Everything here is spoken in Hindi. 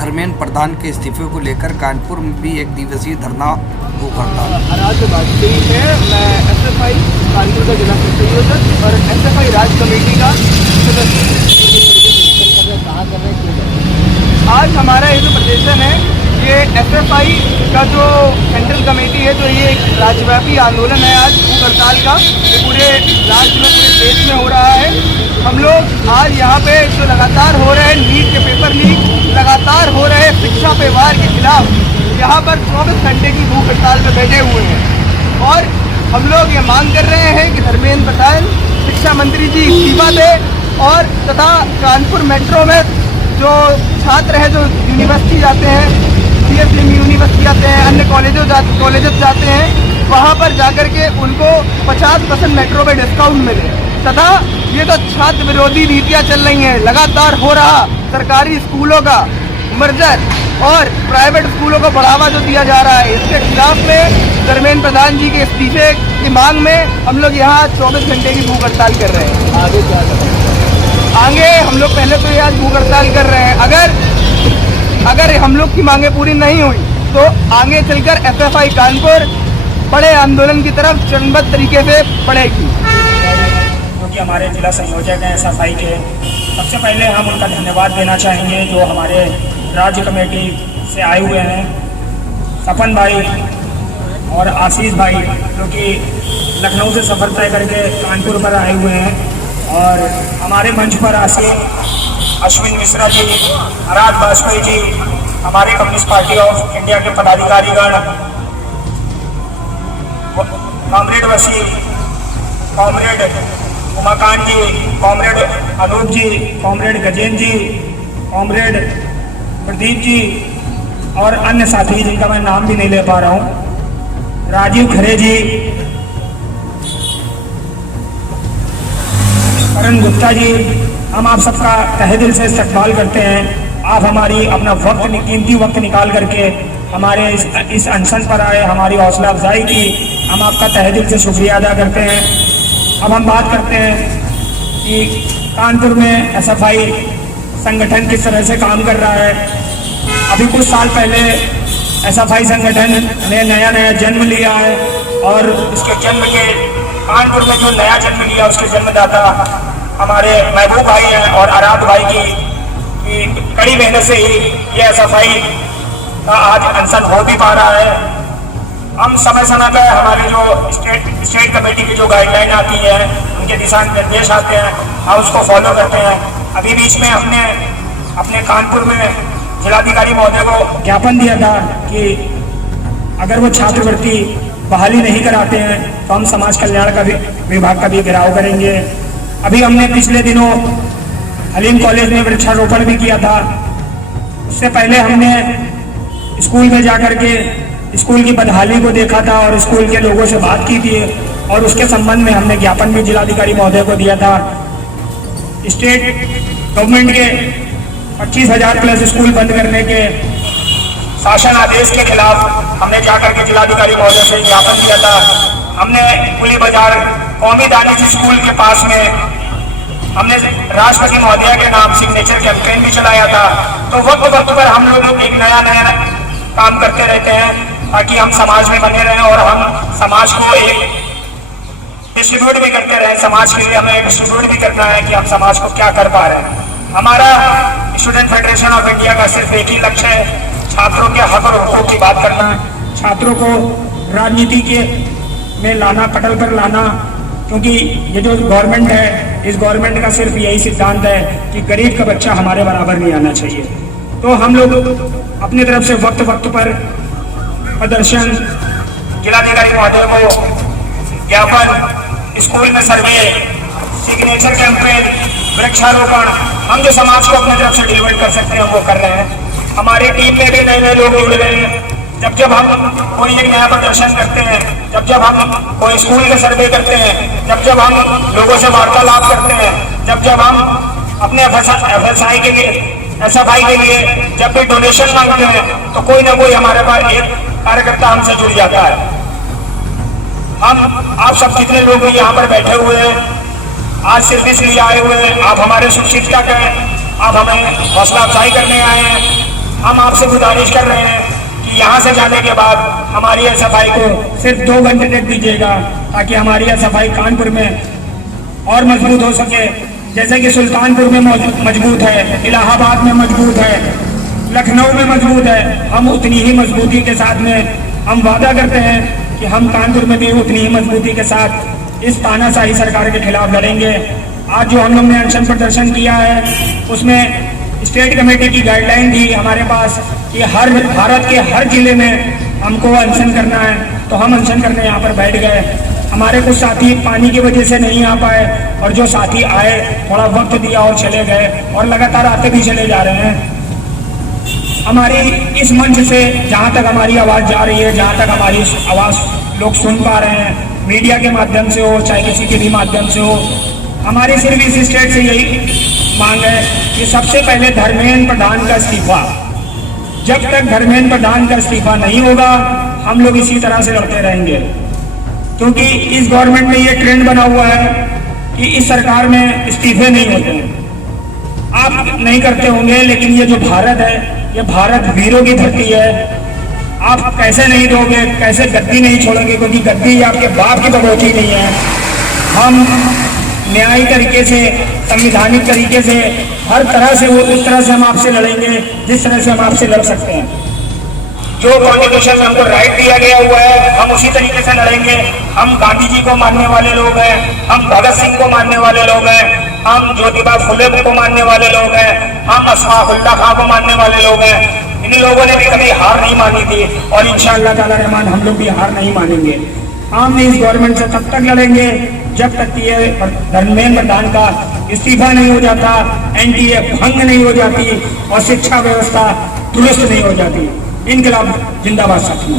धर्मेंद्र प्रधान के इस्तीफे को लेकर कानपुर में भी एक दिवसीय धरना भूख हड़ताल। आराध्य वाजपेयी है, मैं एसएफआई कानपुर का जिला संयोजक और एसएफआई राज्य कमेटी का सदस्य। आज हमारा ये जो प्रदर्शन है, ये एसएफआई का जो सेंट्रल कमेटी है, जो ये एक राज्यव्यापी आंदोलन है आज भूख हड़ताल का, ये पूरे राज्य में, पूरे देश में हो रहा है। हम लोग आज यहाँ पे जो लगातार हो रहे हैं नीट के पेपर लीक, लगातार हो रहे शिक्षा पे वार के खिलाफ यहाँ पर 24 घंटे की भूख हड़ताल में बैठे हुए हैं। और हम लोग ये मांग कर रहे हैं कि धर्मेंद्र प्रधान शिक्षा मंत्री जी इस्तीफा दें और तथा कानपुर मेट्रो में जो छात्र हैं, जो यूनिवर्सिटी जाते हैं, CSM यूनिवर्सिटी जाते हैं, अन्य कॉलेजेस जाते हैं, वहाँ पर जाकर के उनको 50% मेट्रो पे डिस्काउंट मिले। तथा ये तो छात्र विरोधी नीतियाँ चल रही हैं, लगातार हो रहा सरकारी स्कूलों का मर्जर और प्राइवेट स्कूलों को बढ़ावा जो दिया जा रहा है, इसके खिलाफ में धर्मेंद्र प्रधान जी के इस्तीफे की मांग में हम लोग यहाँ 24 घंटे की भूख हड़ताल कर रहे हैं। आगे क्या करें? आगे हम लोग पहले तो ये आज भूख हड़ताल कर रहे हैं, अगर हम लोग की मांगे पूरी नहीं हुई तो आगे चलकर एसएफआई कानपुर बड़े आंदोलन की तरफ चरणबद्ध तरीके से बढ़ेगी। क्योंकि हमारे जिला संयोजक हैं एसएफआई के, सबसे पहले हम उनका धन्यवाद देना चाहेंगे जो हमारे राज्य कमेटी से आए हुए हैं, सपन भाई और आशीष भाई, जो कि लखनऊ से सफ़र तय करके कानपुर पर आए हुए हैं। और हमारे मंच पर अश्विन मिश्रा जी, आराध्य वाजपेयी जी, हमारे कम्युनिस्ट पार्टी ऑफ इंडिया के पदाधिकारीगण, कॉमरेड वसीम, कॉमरेड उमाकांत जी, कॉमरेड अनूप जी, कॉमरेड गजेंद्र जी, कॉमरेड प्रदीप जी और अन्य साथी जिनका मैं नाम भी नहीं ले पा रहा हूँ, राजीव खरे जी, करण गुप्ता जी, हम आप सबका तहे दिल से इस्तकबाल करते हैं। आप हमारी अपना कीमती वक्त निकाल करके हमारे इस अनशन पर आए, हमारी हौसला अफजाई की, हम आपका तहे दिल से शुक्रिया अदा करते हैं। अब हम बात करते हैं कि कानपुर में एसएफआई संगठन किस तरह से काम कर रहा है। अभी कुछ साल पहले एसएफआई संगठन ने नया जन्म लिया है और उसके जन्म के कानपुर में जो नया जन्म लिया, उसके जन्मदाता हमारे महबूब भाई हैं और आराध्य भाई की कड़ी मेहनत से ही ये एसएफआई का आज अनशन हो भी पा रहा है। हम समय पर हमारी जो स्टेट कमेटी की जो गाइडलाइन आती है, उनके दिशा निर्देश आते हैं, हम उसको फॉलो करते हैं। अभी बीच में हमने अपने कानपुर में जिलाधिकारी महोदय को ज्ञापन दिया था कि अगर वो छात्रवृत्ति बहाली नहीं कराते हैं तो हम समाज कल्याण का विभाग का भी घेराव करेंगे। अभी हमने पिछले दिनों हलीम कॉलेज में वृक्षारोपण भी किया था। उससे पहले हमने स्कूल में जाकर के स्कूल की बदहाली को देखा था और स्कूल के लोगों से बात की थी और उसके संबंध में हमने ज्ञापन भी जिलाधिकारी महोदय को दिया था। स्टेट गवर्नमेंट के 25,000 प्लस स्कूल बंद करने के शासन आदेश के खिलाफ हमने जाकर के जिलाधिकारी महोदय से ज्ञापन दिया था। हमने कुली बाजार कौमी दानिश स्कूल के पास में हमने राष्ट्रपति महोदय के नाम सिग्नेचर कैंपेन भी चलाया था। तो वक्त पर हम लोग एक नया काम करते रहते हैं ताकि हम समाज में बने रहें और हम समाज को एक डिस्ट्रीब्यूट भी करते रहें। समाज के लिए हमें एक डिस्ट्रीब्यूट भी करना है कि हम समाज को क्या कर पा रहे हैं। हमारा स्टूडेंट फेडरेशन ऑफ इंडिया का सिर्फ एक ही लक्ष्य है, छात्रों के हक और हुकूक की बात करना, छात्रों को राजनीति के में लाना, पटल पर लाना। क्योंकि ये जो गवर्नमेंट है, इस गवर्नमेंट का सिर्फ यही सिद्धांत है कि गरीब का बच्चा हमारे बराबर नहीं आना चाहिए। तो हम लोग अपनी तरफ से वक्त पर प्रदर्शन, जिलाधिकारी महोदय को ज्ञापन, स्कूल में सर्वे, सिग्नेचर कैंपेन, वृक्षारोपण, हम जो समाज को अपनी तरफ से डिलीवर कर सकते हैं वो कर रहे हैं। हमारी टीम में भी नए लोग जुड़ रहे हैं। जब हम कोई एक नया प्रदर्शन करते हैं, जब हम कोई स्कूल का सर्वे करते हैं, जब हम लोगों से वार्तालाप करते हैं, जब हम अपने एफएसआई के लिए, एसएफआई के लिए जब भी डोनेशन मांगते हैं तो कोई ना कोई हमारे पास एक कार्यकर्ता हमसे जुड़ जाता है। हम आप सब कितने लोग यहाँ पर बैठे हुए हैं, आज सिर्फ इसलिए आए हुए हैं, आप हमारे शुभ शिक्षक हैं, आप हमें हौसला अफजाई करने आए हैं। हम आपसे गुजारिश कर रहे हैं कि यहाँ से जाने के बाद हमारी यह सफाई को सिर्फ 2 घंटे तक दीजिएगा, ताकि हमारी यह सफाई कानपुर में और मजबूत हो सके। जैसे कि सुल्तानपुर में मजबूत है, इलाहाबाद में मजबूत है, लखनऊ में मजबूत है, हम उतनी ही मजबूती के साथ में हम वादा करते हैं कि हम कानपुर में भी उतनी ही मजबूती के साथ इस तानाशाही सरकार के खिलाफ लड़ेंगे। आज जो हम लोग ने अनशन प्रदर्शन किया है उसमें स्टेट कमेटी की गाइडलाइन थी हमारे पास कि हर भारत के हर जिले में हमको अनशन करना है, तो हम अनशन करने यहाँ पर बैठ गए। हमारे कुछ साथी पानी की वजह से नहीं आ पाए, और जो साथी आए थोड़ा वक्त दिया और चले गए, और लगातार आते भी चले जा रहे हैं। हमारी इस मंच से जहाँ तक हमारी आवाज़ जा रही है, जहाँ तक हमारी आवाज़ लोग सुन पा रहे हैं, मीडिया के माध्यम से हो चाहे किसी के भी माध्यम से हो, हमारी सिर्फ इस स्टेट से यही मांग है कि सबसे पहले धर्मेंद्र प्रधान का इस्तीफा। जब तक धर्मेंद्र प्रधान का इस्तीफा नहीं होगा हम लोग इसी तरह से लड़ते रहेंगे, क्योंकि इस गवर्नमेंट में ये ट्रेंड बना हुआ है कि इस सरकार में इस्तीफे नहीं होते हैं। आप नहीं करते होंगे, लेकिन ये जो भारत है, ये भारत वीरों की धरती है। आप कैसे नहीं दोगे, कैसे गद्दी नहीं छोड़ोगे, क्योंकि गद्दी आपके बाप की बगौती नहीं है। हम न्यायी तरीके से, संविधानिक तरीके से, हर तरह से वो उस तरह से हम आपसे लड़ेंगे जिस तरह से हम आपसे लड़ सकते हैं। जो कॉन्स्टिट्यूशन में हमको राइट दिया गया हुआ है हम उसी तरीके से लड़ेंगे। हम गांधी जी को मानने वाले लोग हैं, हम भगत सिंह को मानने वाले लोग हैं, हम ज्योतिबा फुले को मानने वाले लोग हैं, हम अशफाकुल्लाह खां को मानने वाले लोग हैं। इन लोगों ने भी कभी हार नहीं मानी थी, और इंशाअल्लाह ताला रहमान हम लोग भी हार नहीं मानेंगे। हम इस गवर्नमेंट से तब तक लड़ेंगे जब तक कि ये धर्मेंद्र प्रधान का इस्तीफा नहीं हो जाता, एनडीए भंग नहीं हो जाती और शिक्षा व्यवस्था दुरुस्त नहीं हो जाती। इनकलाब जिंदाबाद साथियों।